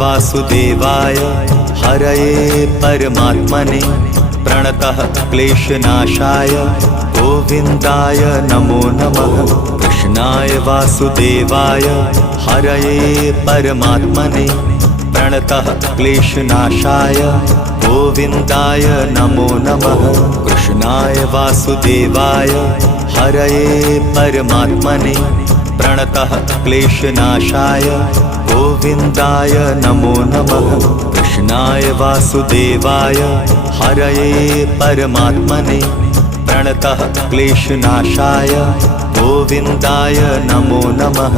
वासुदेवाय हरये परमात्मने प्रणतः क्लेशनाशाय गोविन्दाय नमो नमः। कृष्णाय वासुदेवाय हरये परमात्मने प्रणतः क्लेशनाशाय गोविन्दाय नमो नमः। कृष्णाय वासुदेवाय हरये परमात्मने प्रणतः क्लेशनाशाय गोविन्दाय नमो नमः। कृष्णाय वासुदेवाय हरये परमात्मने प्रणतः क्लेशनाशाय गोविन्दाय नमो नमः।